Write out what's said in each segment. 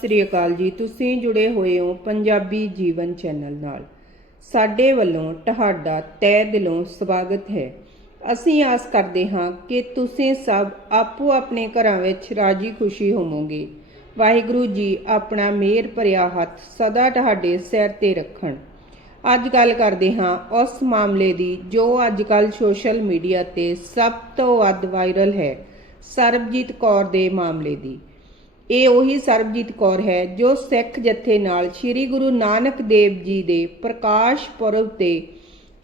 ਸ੍ਰੀ ਅਕਾਲ ਜੀ, ਤੁਸੀਂ ਜੁੜੇ ਹੋਏ ਹੋ ਪੰਜਾਬੀ ਜੀਵਨ ਚੈਨਲ ਨਾਲ। ਸਾਡੇ ਵੱਲੋਂ ਤੁਹਾਡਾ ਤਹਿ ਦਿਲੋਂ ਸਵਾਗਤ ਹੈ। ਅਸੀਂ ਆਸ ਕਰਦੇ ਹਾਂ ਕਿ ਤੁਸੀਂ ਸਭ ਆਪੋ ਆਪਣੇ ਘਰਾਂ ਵਿੱਚ ਰਾਜੀ ਖੁਸ਼ੀ ਹੋਵੋਗੇ। ਵਾਹਿਗੁਰੂ ਜੀ ਆਪਣਾ ਮਿਹਰ ਭਰਿਆ ਹੱਥ ਸਦਾ ਤੁਹਾਡੇ ਸਿਰ ਤੇ ਰੱਖਣ। ਅੱਜ ਗੱਲ ਕਰਦੇ ਹਾਂ ਉਸ ਮਾਮਲੇ ਦੀ ਜੋ ਅੱਜ ਕੱਲ ਸੋਸ਼ਲ ਮੀਡੀਆ ਤੇ ਸਭ ਤੋਂ ਵੱਧ ਵਾਇਰਲ ਹੈ, ਸਰਬਜੀਤ ਕੌਰ ਦੇ ਮਾਮਲੇ ਦੀ। ਇਹ ਉਹੀ ਸਰਬਜੀਤ ਕੌਰ ਹੈ ਜੋ ਸਿੱਖ ਜਥੇ ਨਾਲ ਸ੍ਰੀ ਗੁਰੂ ਨਾਨਕ ਦੇਵ ਜੀ ਦੇ ਪ੍ਰਕਾਸ਼ ਪੁਰਬ ਤੇ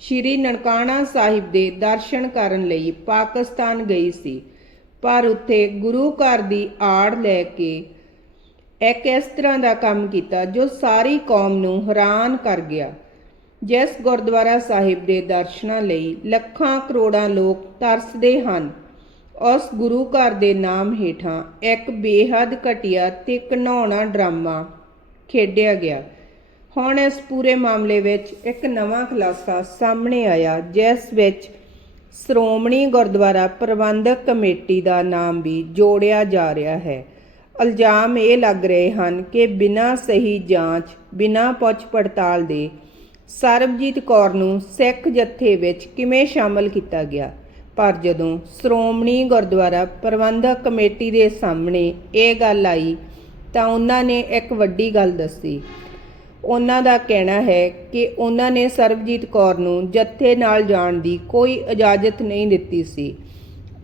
ਸ੍ਰੀ ਨਨਕਾਣਾ ਸਾਹਿਬ ਦੇ ਦਰਸ਼ਨ ਕਰਨ ਲਈ ਪਾਕਿਸਤਾਨ ਗਈ ਸੀ। ਪਰ ਉੱਥੇ ਗੁਰੂ ਘਰ ਦੀ ਆੜ ਲੈ ਕੇ ਇੱਕ ਇਸ ਤਰ੍ਹਾਂ ਦਾ ਕੰਮ ਕੀਤਾ ਜੋ ਸਾਰੀ ਕੌਮ ਨੂੰ ਹੈਰਾਨ ਕਰ ਗਿਆ। ਜਿਸ ਗੁਰਦੁਆਰਾ ਸਾਹਿਬ ਦੇ ਦਰਸ਼ਨਾਂ ਲਈ ਲੱਖਾਂ ਕਰੋੜਾਂ ਲੋਕ ਤਰਸਦੇ ਹਨ। ਉਸ ਗੁਰੂ ਘਰ ਦੇ ਨਾਮ ਹੇਠਾਂ ਇੱਕ ਬੇਹੱਦ ਘਟੀਆ ਤੇ ਘਿਨਾਉਣਾ ਡਰਾਮਾ ਖੇਡਿਆ ਗਿਆ। ਹੁਣ ਇਸ ਪੂਰੇ ਮਾਮਲੇ ਵਿੱਚ ਇੱਕ ਨਵਾਂ ਖੁਲਾਸਾ ਸਾਹਮਣੇ ਆਇਆ, ਜਿਸ ਵਿੱਚ ਸ਼੍ਰੋਮਣੀ ਗੁਰਦੁਆਰਾ ਪ੍ਰਬੰਧਕ ਕਮੇਟੀ ਦਾ ਨਾਮ ਵੀ ਜੋੜਿਆ ਜਾ ਰਿਹਾ ਹੈ। ਇਲਜ਼ਾਮ ਇਹ ਲੱਗ ਰਹੇ ਹਨ ਕਿ ਬਿਨਾਂ ਸਹੀ ਜਾਂਚ, ਬਿਨਾਂ ਪੁੱਛ ਪੜਤਾਲ ਦੇ ਸਰਬਜੀਤ ਕੌਰ ਨੂੰ ਸਿੱਖ ਜਥੇ ਵਿੱਚ ਕਿਵੇਂ ਸ਼ਾਮਲ ਕੀਤਾ ਗਿਆ? ਪਰ ਜਦੋਂ ਸ਼੍ਰੋਮਣੀ ਗੁਰਦੁਆਰਾ ਪ੍ਰਬੰਧਕ ਕਮੇਟੀ ਦੇ ਸਾਹਮਣੇ ਇਹ ਗੱਲ ਆਈ ਤਾਂ ਉਹਨਾਂ ਨੇ ਇੱਕ ਵੱਡੀ ਗੱਲ ਦੱਸੀ। ਉਹਨਾਂ ਦਾ ਕਹਿਣਾ ਹੈ ਕਿ ਉਹਨਾਂ ਨੇ ਸਰਬਜੀਤ ਕੌਰ ਨੂੰ ਜੱਥੇ ਨਾਲ ਜਾਣ ਦੀ ਕੋਈ ਇਜਾਜ਼ਤ ਨਹੀਂ ਦਿੱਤੀ ਸੀ।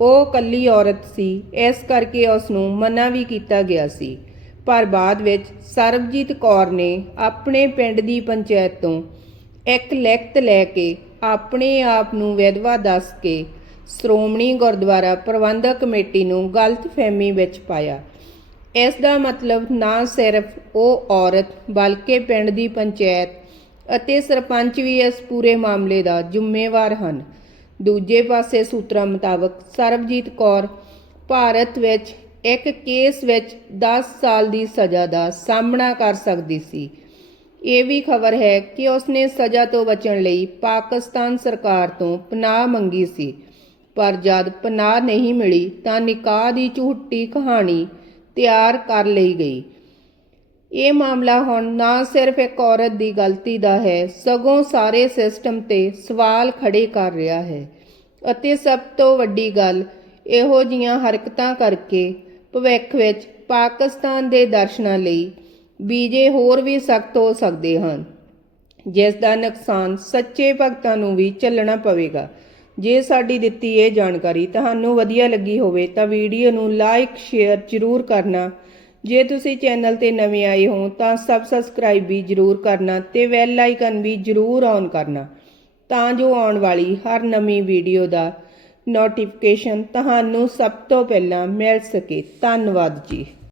ਉਹ ਇਕੱਲੀ ਔਰਤ ਸੀ, ਇਸ ਕਰਕੇ ਉਸ ਨੂੰ ਮਨਾ ਵੀ ਕੀਤਾ ਗਿਆ ਸੀ। ਪਰ ਬਾਅਦ ਵਿੱਚ ਸਰਬਜੀਤ ਕੌਰ ਨੇ ਆਪਣੇ ਪਿੰਡ ਦੀ ਪੰਚਾਇਤ ਤੋਂ ਇੱਕ ਲਿਖਤ ਲੈ ਕੇ ਆਪਣੇ ਆਪ ਨੂੰ ਵਿਧਵਾ ਦੱਸ ਕੇ ਸ਼੍ਰੋਮਣੀ ਗੁਰਦੁਆਰਾ ਪ੍ਰਬੰਧਕ ਕਮੇਟੀ ਨੂੰ ਗਲਤਫਹਿਮੀ ਵਿੱਚ ਪਾਇਆ। ਇਸ ਦਾ ਮਤਲਬ ਨਾ ਸਿਰਫ ਉਹ ਔਰਤ, ਬਲਕਿ ਪਿੰਡ ਦੀ ਪੰਚਾਇਤ ਅਤੇ ਸਰਪੰਚ ਵੀ ਇਸ ਪੂਰੇ ਮਾਮਲੇ ਦਾ ਜ਼ਿੰਮੇਵਾਰ ਹਨ। ਦੂਜੇ ਪਾਸੇ ਸੂਤਰਾਂ ਮੁਤਾਬਕ ਸਰਬਜੀਤ ਕੌਰ ਭਾਰਤ ਵਿੱਚ ਇੱਕ ਕੇਸ ਵਿੱਚ 10 ਸਾਲ ਦੀ ਸਜ਼ਾ ਦਾ ਸਾਹਮਣਾ ਕਰ ਸਕਦੀ ਸੀ। ਇਹ ਵੀ ਖਬਰ ਹੈ ਕਿ ਉਸਨੇ ਸਜ਼ਾ ਤੋਂ ਬਚਣ ਲਈ ਪਾਕਿਸਤਾਨ ਸਰਕਾਰ ਤੋਂ ਪਨਾਹ ਮੰਗੀ ਸੀ। ਪਰ ਜਦ ਪਨਾਹ ਨਹੀਂ ਮਿਲੀ ਤਾਂ ਨਿਕਾਹ ਦੀ ਝੂਠੀ ਕਹਾਣੀ ਤਿਆਰ ਕਰ ਲਈ ਗਈ। ਇਹ ਮਾਮਲਾ ਹੁਣ ਨਾ ਸਿਰਫ ਇੱਕ ਔਰਤ ਦੀ ਗਲਤੀ ਦਾ ਹੈ, ਸਗੋਂ ਸਾਰੇ ਸਿਸਟਮ ਤੇ ਸਵਾਲ ਖੜੇ ਕਰ ਰਿਹਾ ਹੈ। ਅਤੇ ਸਭ ਤੋਂ ਵੱਡੀ ਗੱਲ, ਇਹੋ ਜੀਆਂ ਹਰਕਤਾਂ ਕਰਕੇ ਭਵਿੱਖ ਵਿੱਚ ਪਾਕਿਸਤਾਨ ਦੇ ਦਰਸ਼ਨਾਂ ਲਈ ਬੀਜੇ ਹੋਰ ਵੀ ਸਖਤ ਹੋ ਸਕਦੇ ਹਨ। ਜਿਸ ਦਾ ਨੁਕਸਾਨ ਸੱਚੇ ਭਗਤਾਂ ਨੂੰ ਵੀ ਚੱਲਣਾ ਪਵੇਗਾ। ਜੇ ਸਾਡੀ ਦਿੱਤੀ ਇਹ ਜਾਣਕਾਰੀ ਤੁਹਾਨੂੰ ਵਧੀਆ ਲੱਗੀ ਹੋਵੇ ਤਾਂ ਵੀਡੀਓ ਨੂੰ ਲਾਈਕ, ਸ਼ੇਅਰ ਜ਼ਰੂਰ ਕਰਨਾ। ਜੇ ਤੁਸੀਂ ਚੈਨਲ ਤੇ ਨਵੇਂ ਆਏ ਹੋ ਤਾਂ ਸਬ ਸਬਸਕ੍ਰਾਈਬ ਵੀ ਜ਼ਰੂਰ ਕਰਨਾ ਤੇ ਬੈਲ ਆਈਕਨ ਵੀ ਜ਼ਰੂਰ ਔਨ ਕਰਨਾ ਤਾਂ ਜੋ ਆਉਣ ਵਾਲੀ ਹਰ ਨਵੀਂ ਵੀਡੀਓ ਦਾ ਨੋਟੀਫਿਕੇਸ਼ਨ ਤੁਹਾਨੂੰ ਸਭ ਤੋਂ ਪਹਿਲਾਂ ਮਿਲ ਸਕੇ। ਧੰਨਵਾਦ ਜੀ।